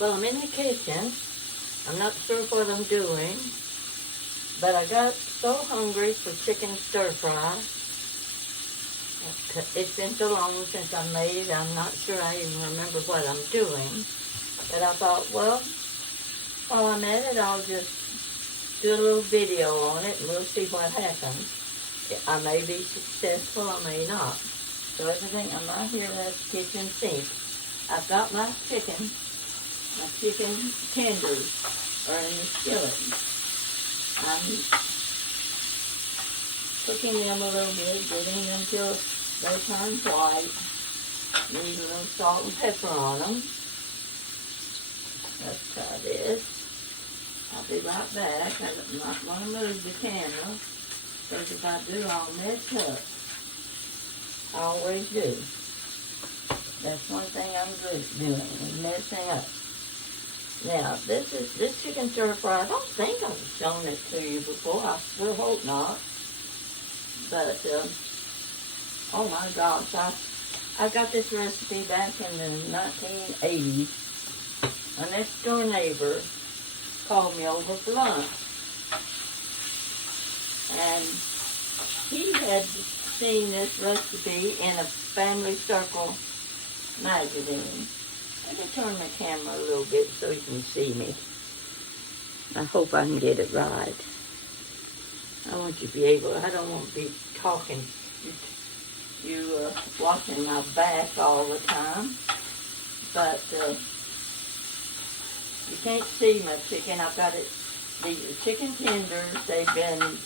Well, I'm in the kitchen. I'm not sure what I'm doing, but I got so hungry for chicken stir fry. It's been so long since I made it, I'm not sure I even remember what I'm doing. But I thought, well, while I'm at it, I'll just do a little video on it and we'll see what happens. I may be successful, I may not. So everything, I'm right here at the kitchen sink. I've got my chicken tenders are in the skillet. I'm cooking them a little bit, getting them till they turn white. Need a little salt and pepper on them. Let's try this. I'll be right back. I'm not going to move the camera, because if I do, I'll mess up. I always do. That's one thing I'm good at doing, is messing up. Now, this chicken stir fry. I don't think I've shown it to you before. I sure hope not. But, oh my gosh, I got this recipe back in the 1980s. A next door neighbor called me over for lunch. And he had seen this recipe in a Family Circle magazine. Let me turn the camera a little bit so you can see me. I hope I can get it right. I want you to be able, I don't want to be talking, you watching my back all the time. But you can't see my chicken. I've got it, the chicken tenders, they've been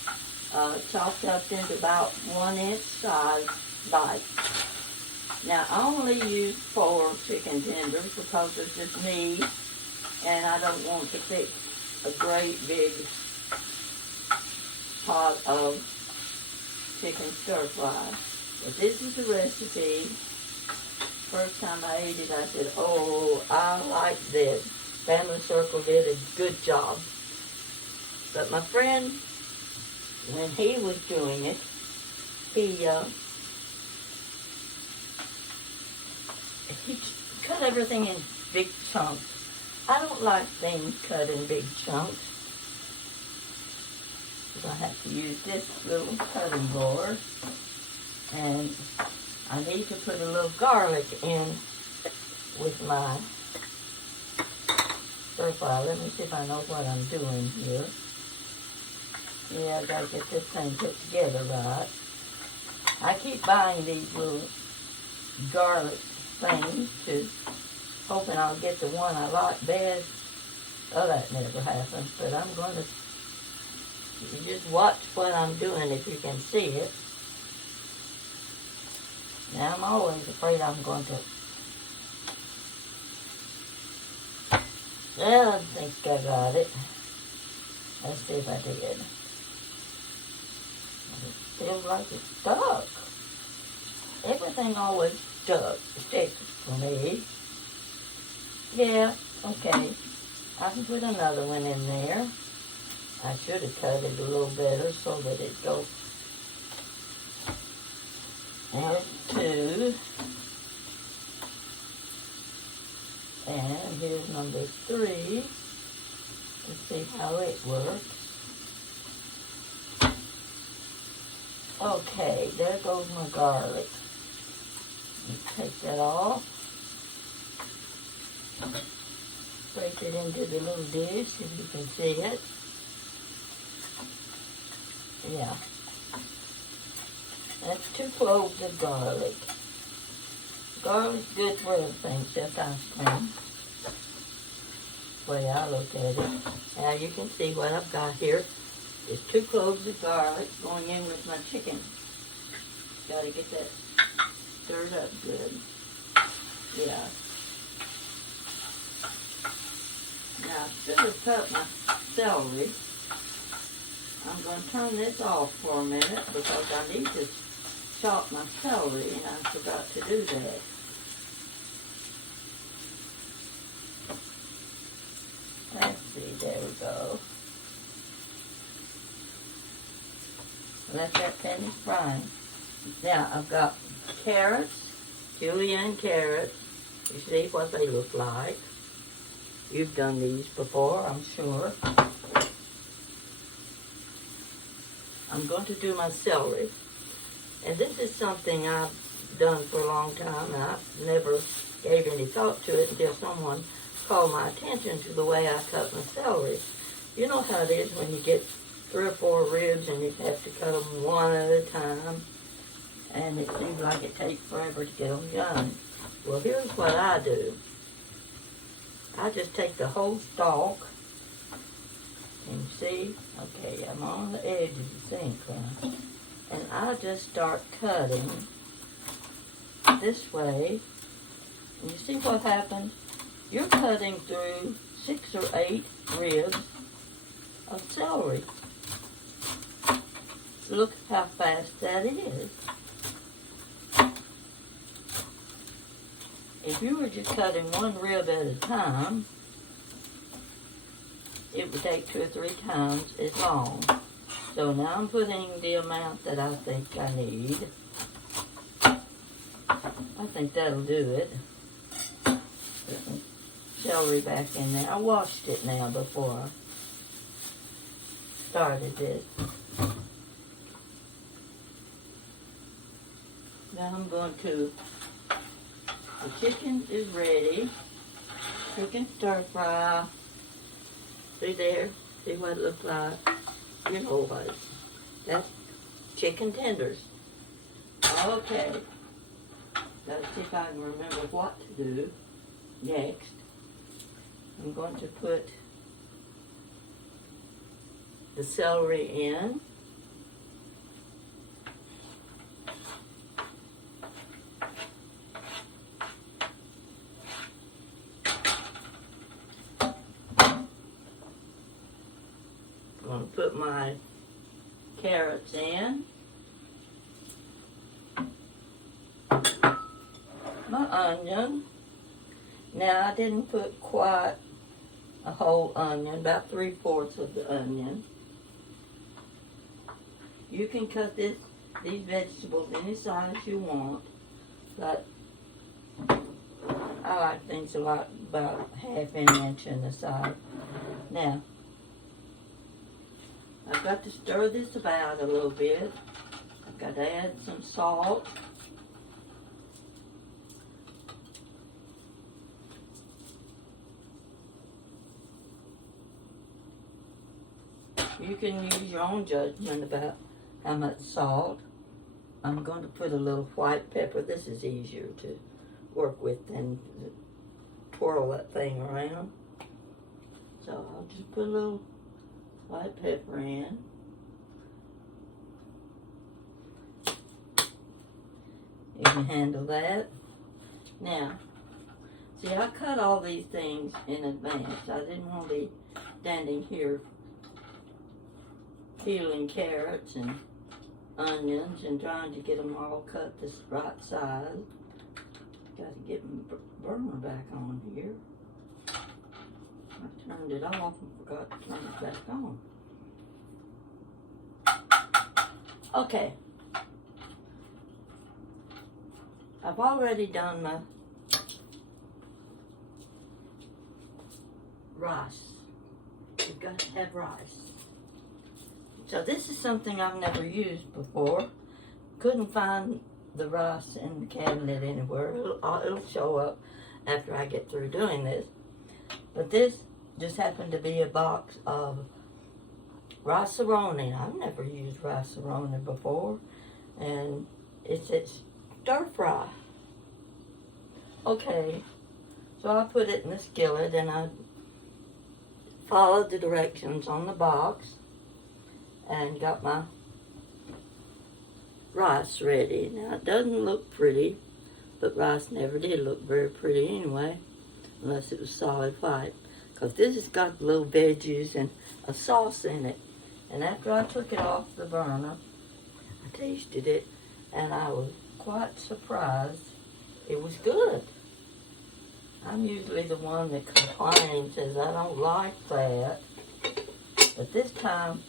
chopped up into about 1-inch size bites. Now, I only use 4 chicken tenders because it's just me, and I don't want to fix a great big pot of chicken stir fry. But this is the recipe. First time I ate it, I said, oh, I like this. Family Circle did a good job. But my friend, when he was doing it, he cut everything in big chunks. I don't like things cut in big chunks. So I have to use this little cutting board. And I need to put a little garlic in with my stir fry. Let me see if I know what I'm doing here. Yeah, I gotta get this thing put together right. I keep buying these little garlic things hoping I'll get the one I like best. Oh, that never happens, but I'm going to, you just watch what I'm doing if you can see it. Now, I'm always afraid I'm going to, well, I think I got it. Let's see if I did. It feels like it's stuck. Everything always sticks for me. Yeah, okay. I can put another one in there. I should have cut it a little better so that it goes. There's 2. And here's number 3. Let's see how it works. Okay, there goes my garlic. Take that off. Place it into the little dish if you can see it. Yeah. That's 2 cloves of garlic. Garlic's good for everything except ice cream. The way I look at it. Now you can see what I've got here. There's 2 cloves of garlic going in with my chicken. Got to get that stirred up good. Yeah. Now I should have cut my celery. I'm going to turn this off for a minute because I need to chop my celery and I forgot to do that. Let's see, there we go. Let that finish frying. Now I've got carrots, julienne carrots. You see what they look like. You've done these before, I'm sure. I'm going to do my celery. And this is something I've done for a long time, and I never gave any thought to it until someone called my attention to the way I cut my celery. You know how it is when you get 3 or 4 ribs and you have to cut them one at a time, and it seems like it takes forever to get them done. Well, here's what I do. I just take the whole stalk, and you see, okay, I'm on the edge of the sink now, and I just start cutting this way, and you see what happens? You're cutting through 6 or 8 ribs of celery. Look how fast that is. If you were just cutting 1 rib at a time, it would take 2 or 3 times as long. So now I'm putting the amount that I think I need. I think that'll do it. Put the celery back in there. I washed it now before I started this. Now I'm going to, the chicken is ready. Chicken stir fry. See there? See what it looks like? You know what? That's chicken tenders. Okay. Let's see if I can remember what to do next. I'm going to put the celery in. I'm going to put my carrots in. My onion. Now I didn't put quite a whole onion, about 3/4 of the onion. You can cut these vegetables any size you want, but I like things a lot about 1/2 inch in the side. Now, I've got to stir this about a little bit. I've got to add some salt. You can use your own judgment about how much salt. I'm going to put a little white pepper. This is easier to work with than twirl that thing around. So I'll just put a little white pepper in. You can handle that. Now, see, I cut all these things in advance. I didn't want to be standing here peeling carrots and onions and trying to get them all cut this right size. Got to get my burner back on here. I turned it off and forgot to turn it back on. Okay. I've already done my rice. You've got to have rice. So this is something I've never used before. Couldn't find the rice in the cabinet anywhere. It'll show up after I get through doing this. But this just happened to be a box of rice-a-roni. I've never used rice-a-roni before. And it's stir fry. Okay, so I put it in the skillet and I followed the directions on the box and got my rice ready. Now it doesn't look pretty, but rice never did look very pretty anyway, unless it was solid white, because this has got little veggies and a sauce in it. And after I took it off the burner, I tasted it and I was quite surprised. It was good. I'm usually the one that complains, says I don't like that, but this time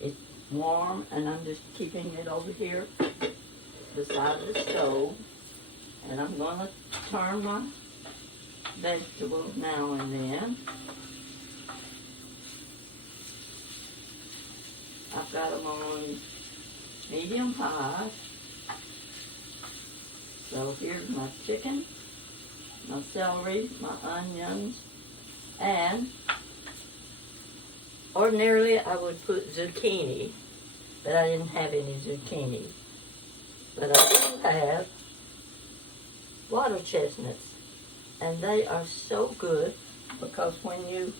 it's warm and I'm just keeping it over here beside the stove, and I'm going to turn my vegetables now and then. I've got them on medium high. So here's my chicken, my celery, my onions, and ordinarily I would put zucchini, but I didn't have any zucchini. But I do have water chestnuts, and they are so good because when you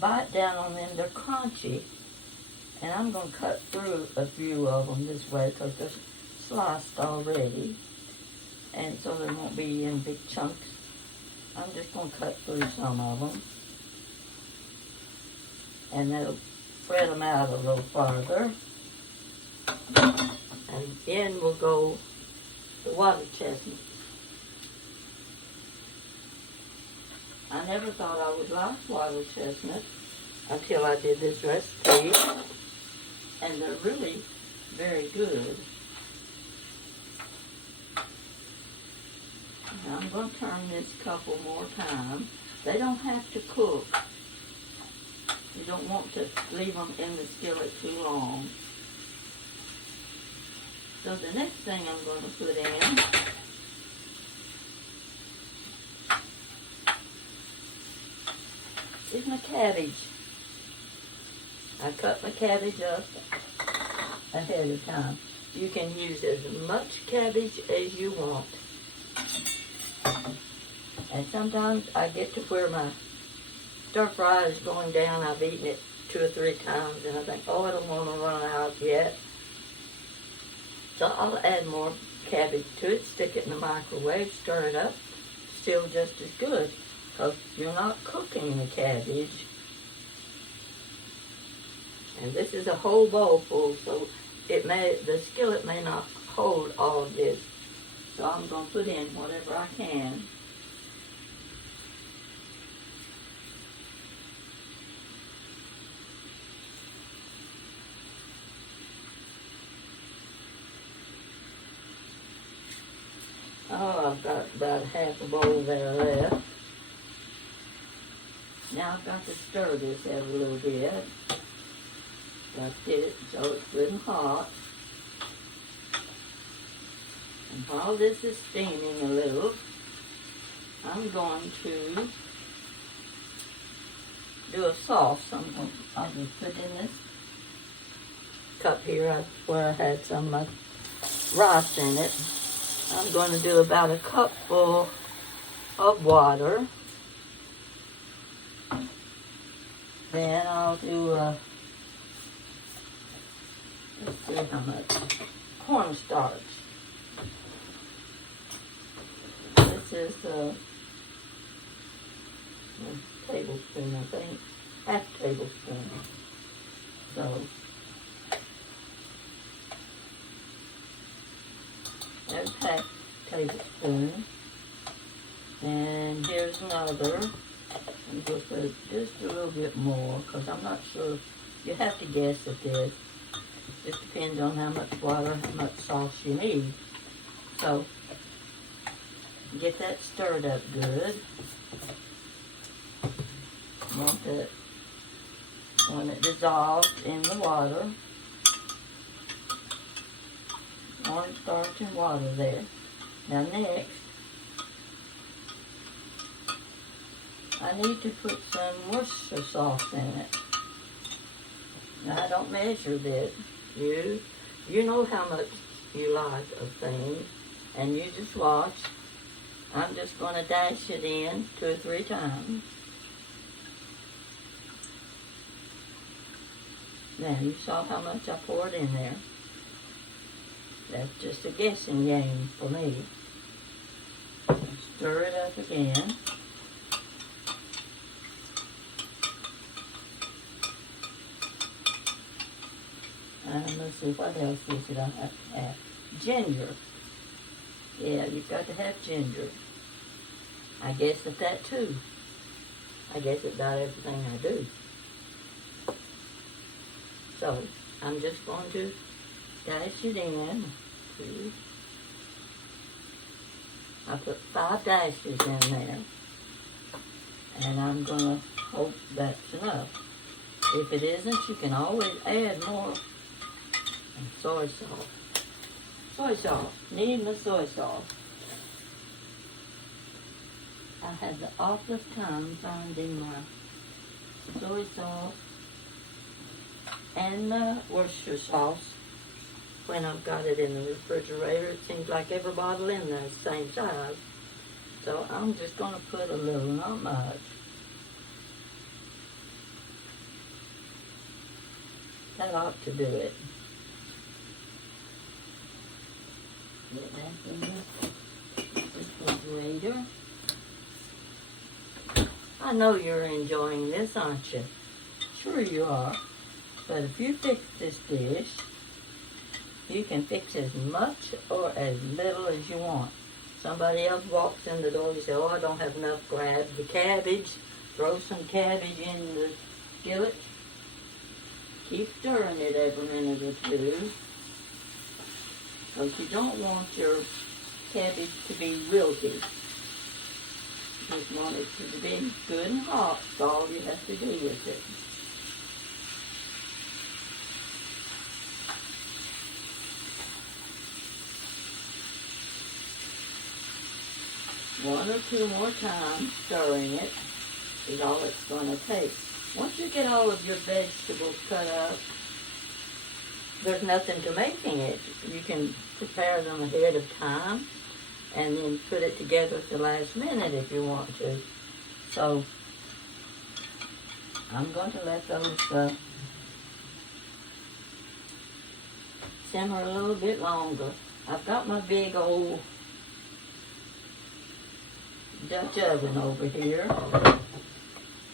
bite down on them, they're crunchy. And I'm going to cut through a few of them this way because they're sliced already. And so they won't be in big chunks. I'm just going to cut through some of them. And that'll spread them out a little farther. And then we'll go the water chestnuts. I never thought I would like water chestnuts until I did this recipe. And they're really very good. Now I'm going to turn this a couple more times. They don't have to cook. You don't want to leave them in the skillet too long. So the next thing I'm going to put in is my cabbage. I cut my cabbage up ahead of time. You can use as much cabbage as you want. And sometimes I get to where my stir fry is going down. I've eaten it 2 or 3 times and I think, oh, I don't want to run out yet. So I'll add more cabbage to it, stick it in the microwave, stir it up. Still just as good because you're not cooking the cabbage. And this is a whole bowl full, so the skillet may not hold all of this. So I'm going to put in whatever I can. Oh, I've got about half a bowl there left. Now I've got to stir this out a little bit. I did it so it's good and hot. And while this is steaming a little, I'm going to do a sauce. I'll just put in this cup here where I had some rice in it. I'm going to do about a cupful of water. Then I'll do let's see how much cornstarch. This is a tablespoon, I think, half tablespoon. So that's half tablespoon. And here's another. I'm going to put just a little bit more because I'm not sure. You have to guess at this. Just depends on how much water, how much sauce you need. So get that stirred up good. Want it when it dissolves in the water. Cornstarch and water there. Now next, I need to put some Worcestershire sauce in it. Now I don't measure this. You know how much you like of things, and you just watch. I'm just going to dash it in 2 or 3 times. Now you saw how much I poured in there. That's just a guessing game for me. Stir it up again. Let's see, what else is it I have to have? Ginger. Yeah, you've got to have ginger. I guess at that too. I guess about everything I do. So, I'm just going to dash it in. I put 5 dashes in there. And I'm going to hope that's enough. If it isn't, you can always add more. And soy sauce. Soy sauce. Need my soy sauce. I had the awfulest time finding my soy sauce and the Worcestershire sauce when I've got it in the refrigerator. It seems like every bottle in there is the same size. So I'm just going to put a little, not much. That ought to do it. Get that in the refrigerator. I know you're enjoying this, aren't you? Sure you are. But if you fix this dish, you can fix as much or as little as you want. Somebody else walks in the door, you say, oh, I don't have enough, grab the cabbage, throw some cabbage in the skillet, keep stirring it every minute or two, because you don't want your cabbage to be wilty. You just want it to be good and hot, that's all you have to do with it. One or two more times stirring it is all it's going to take. Once you get all of your vegetables cut up, there's nothing to making it. You can prepare them ahead of time and then put it together at the last minute if you want to. So I'm going to let those simmer a little bit longer. I've got my big old Dutch oven over here,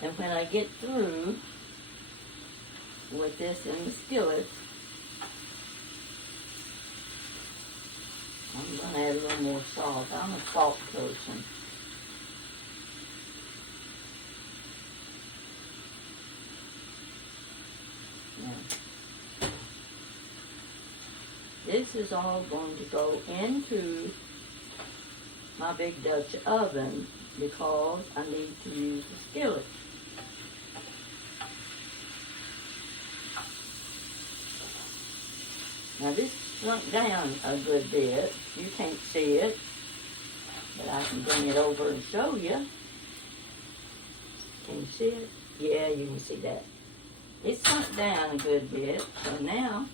and when I get through with this in the skillet, I'm going to add a little more salt. I'm a salt person. Now, this is all going to go into my big Dutch oven because I need to use the skillet. Now this shrunk down a good bit. You can't see it, but I can bring it over and show you. Can you see it? Yeah, you can see that. It sunk down a good bit, so now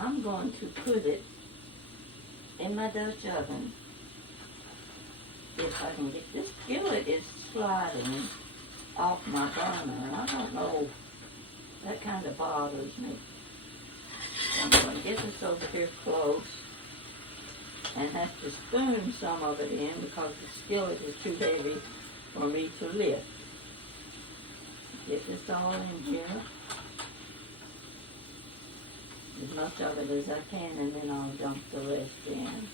I'm going to put it in my Dutch oven. If I can get this skillet is sliding off my burner, and I don't know, that kind of bothers me. So I'm going to get this over here close and have to spoon some of it in because the skillet is too heavy for me to lift. Get this all in here, as much of it as I can, and then I'll dump the rest in.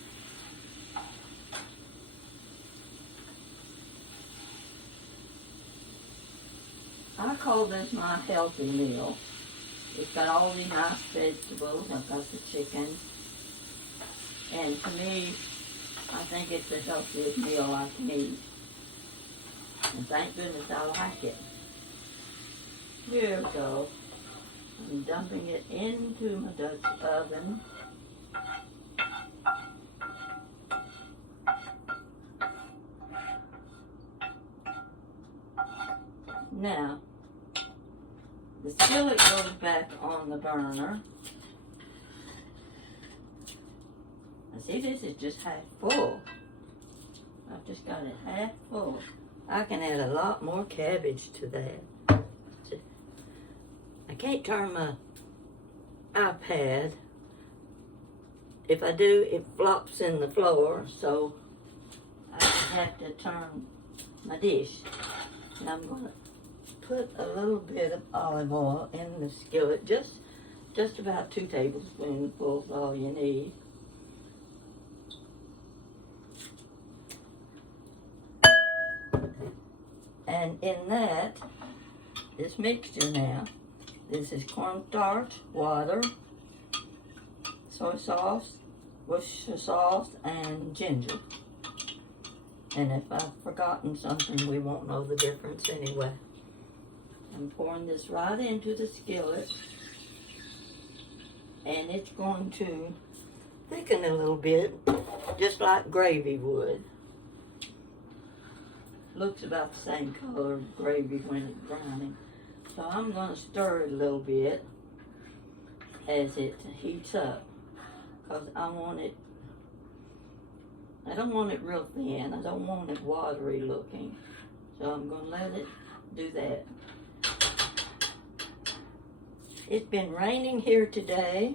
I call this my healthy meal. It's got all these nice vegetables. I've got the chicken. And to me, I think it's the healthiest meal I can eat. And thank goodness I like it. Here we go. I'm dumping it into my Dutch oven. Now, the skillet goes back on the burner. Now see, this is just half full. I've just got it half full. I can add a lot more cabbage to that. I can't turn my iPad. If I do, it flops in the floor, so I have to turn my dish. And I'm going to put a little bit of olive oil in the skillet, just about 2 tablespoonfuls, all you need. And in that, this mixture now, this is cornstarch, water, soy sauce, Worcestershire sauce, and ginger. And if I've forgotten something, we won't know the difference anyway. I'm pouring this right into the skillet. And it's going to thicken a little bit, just like gravy would. Looks about the same color as gravy when it's browning. So I'm going to stir it a little bit as it heats up, because I don't want it real thin. I don't want it watery looking. So I'm going to let it do that. It's been raining here today.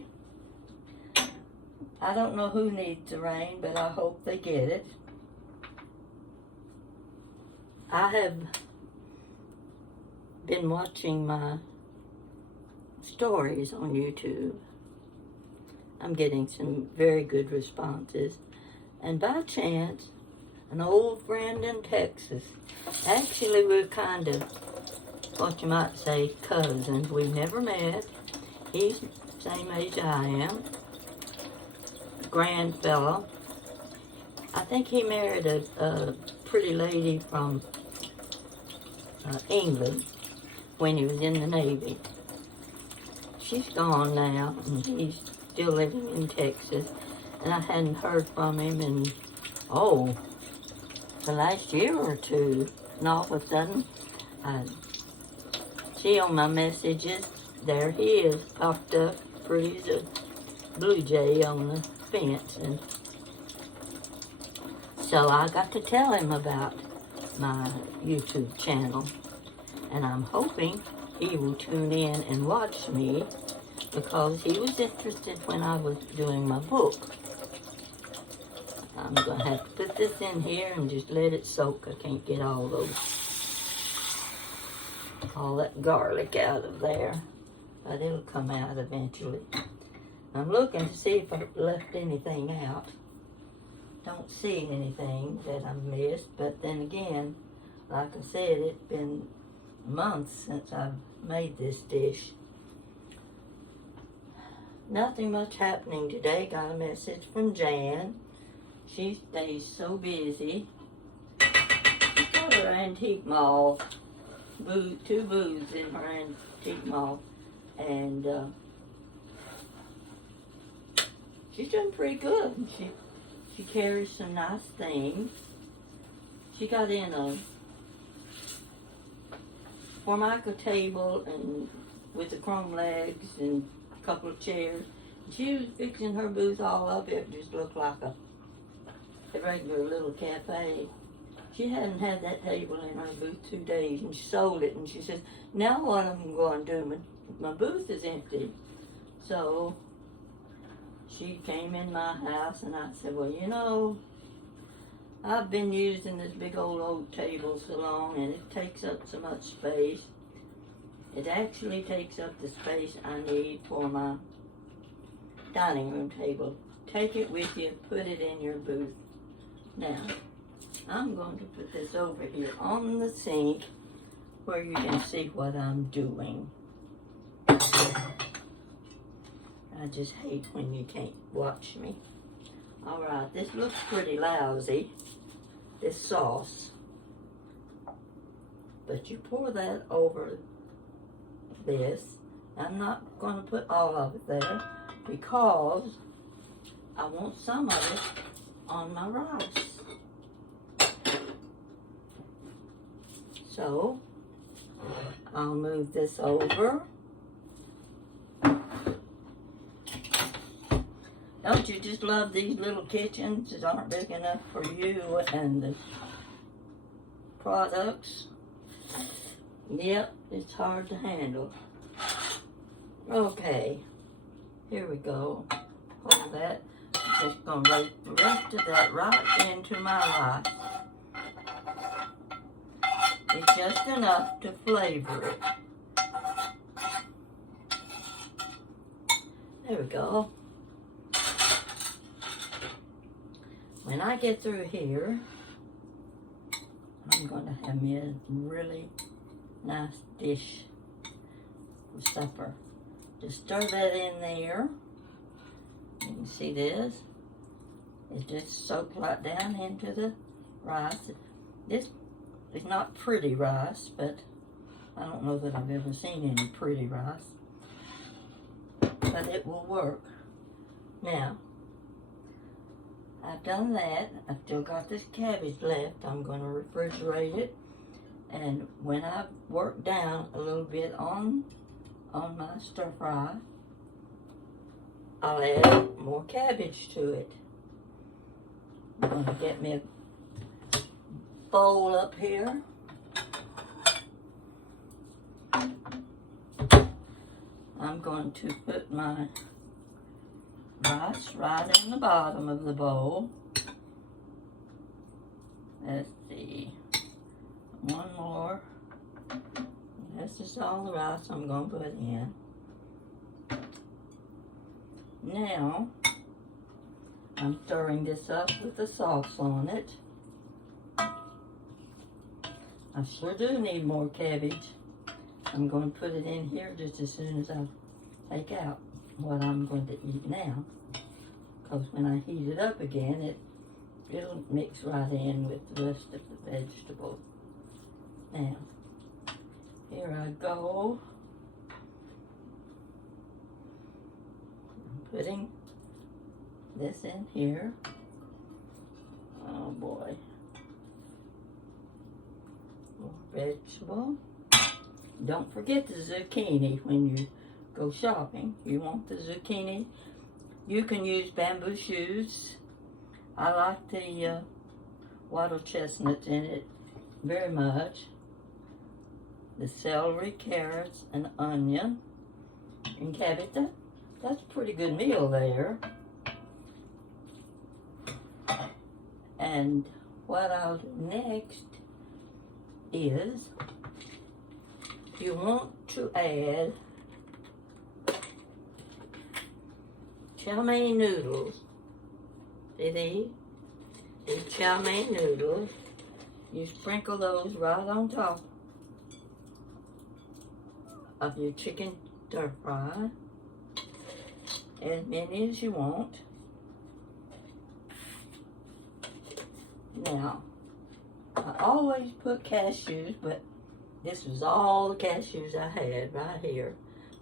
I don't know who needs the rain, but I hope they get it. I have been watching my stories on YouTube. I'm getting some very good responses. And by chance, an old friend in Texas, actually we're kind of, what you might say, cousins. We've never met. He's the same age I am. Grand fellow. I think he married a pretty lady from England when he was in the Navy. She's gone now, and he's still living in Texas. And I hadn't heard from him in, the last year or two. And all of a sudden, I see on my messages, there he is, popped up, pretty as a blue jay on the fence. And so I got to tell him about my YouTube channel. And I'm hoping he will tune in and watch me, because he was interested when I was doing my book. I'm going to have to put this in here and just let it soak. I can't get all that garlic out of there, but it'll come out eventually. I'm looking to see if I've left anything out. Don't see anything that I've missed, but then again, like I said, it's been months since I've made this dish. Nothing much happening today. Got a message from Jan. She stays so busy. She's got her antique mall, two booths in her antique mall, and she's doing pretty good. She carries some nice things. She got in a Formica table and with the chrome legs and a couple of chairs. She was fixing her booth all up. It just looked like a regular little cafe. She hadn't had that table in her booth 2 days, and she sold it. And she says, now what I'm going to do, my booth is empty. So she came in my house, and I said, well, you know, I've been using this big old oak table so long, and it takes up so much space. It actually takes up the space I need for my dining room table. Take it with you, put it in your booth. Now, I'm going to put this over here on the sink where you can see what I'm doing. I just hate when you can't watch me. All right, this looks pretty lousy, this sauce. But you pour that over this. I'm not going to put all of it there because I want some of it on my rice. So I'll move this over. Don't you just love these little kitchens that aren't big enough for you and the products? Yep, it's hard to handle. Okay, here we go. Hold that. I'm just going to rake the rest of that right into my rice. It's just enough to flavor it. There we go. When I get through here, I'm going to have me a really nice dish for supper. Just stir that in there. You can see this. It just soaked right down into the rice. This is not pretty rice, but I don't know that I've ever seen any pretty rice. But it will work. Now, I've done that. I've still got this cabbage left. I'm going to refrigerate it. And when I've worked down a little bit on my stir fry, I'll add more cabbage to it. I'm going to get me a bowl up here. I'm going to put my rice right in the bottom of the bowl. Let's see. One more. This is all the rice I'm going to put in. Now, I'm stirring this up with the sauce on it. I sure do need more cabbage. I'm going to put it in here just as soon as I take out what I'm going to eat now. Because when I heat it up again, it'll mix right in with the rest of the vegetables. Now, here I go. I'm putting this in here. Oh boy. More vegetable. Don't forget the zucchini when you go shopping. You want the zucchini. You can use bamboo shoots. I like the wattle chestnuts in it very much. The celery, carrots, and onion, and cabbage. That's a pretty good meal there. And what I'll do next is you want to add chow mein noodles. See these? These chow mein noodles. You sprinkle those right on top of your chicken stir fry. As many as you want. Now, I always put cashews, but this was all the cashews I had right here.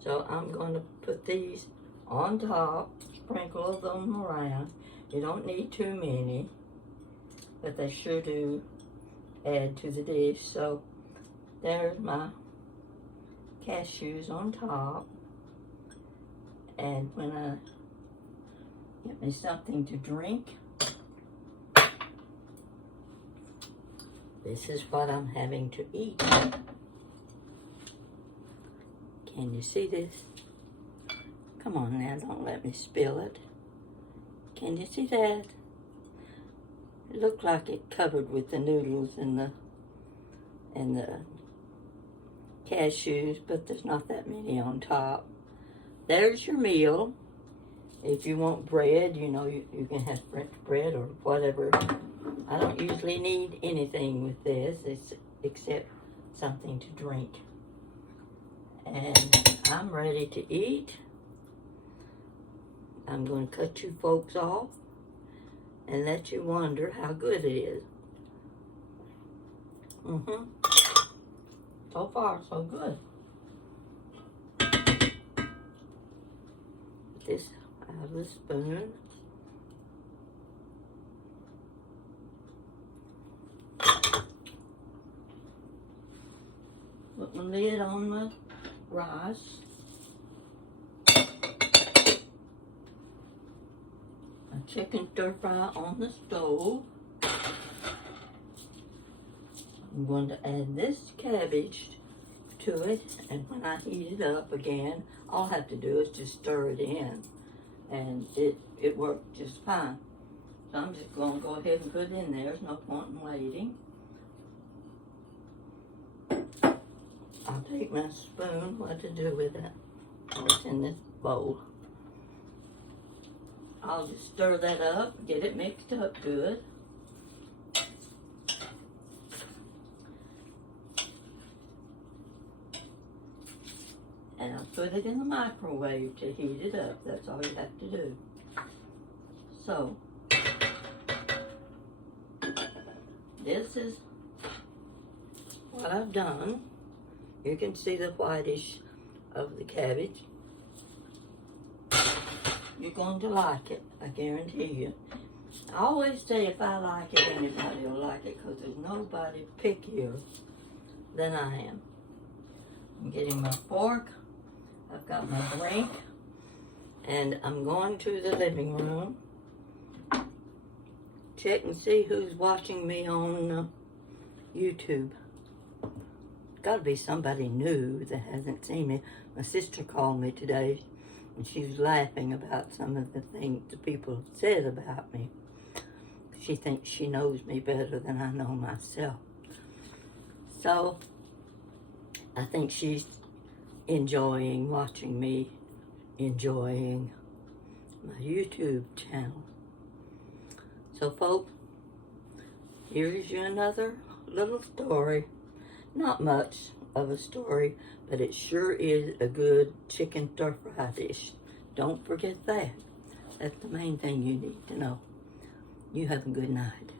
So I'm going to put these on top, sprinkle them around. You don't need too many, but they sure do add to the dish. So there's my cashews on top. And when I get me something to drink, this is what I'm having to eat. Can you see this? Come on now, don't let me spill it. Can you see that? It looked like it covered with the noodles and the cashews, but there's not that many on top. There's your meal. If you want bread, you know, you can have French bread or whatever. I don't usually need anything with this except something to drink. And I'm ready to eat. I'm going to cut you folks off and let you wonder how good it is. So far, so good. Put this out of the spoon. Put my lid on my rice. My chicken stir fry on the stove. I'm going to add this cabbage to it, and when I heat it up again, all I have to do is just stir it in, and it worked just fine. So I'm just going to go ahead and put it in there. There's no point in waiting. I'll take my spoon, what to do with it. It's in this bowl. I'll just stir that up, get it mixed up good. And I'll put it in the microwave to heat it up. That's all you have to do. So, this is what I've done. You can see the whitish of the cabbage. You're going to like it, I guarantee you. I always say if I like it, anybody will like it, because there's nobody pickier than I am. I'm getting my fork. I've got my drink. And I'm going to the living room. Check and see who's watching me on YouTube. Got to be somebody new that hasn't seen me. My sister called me today, and she was laughing about some of the things the people said about me. She thinks she knows me better than I know myself. So, I think she's enjoying watching me, enjoying my YouTube channel. So, folks, here's you another little story. Not much of a story, but it sure is a good chicken stir-fry dish. Don't forget that. That's the main thing you need to know. You have a good night.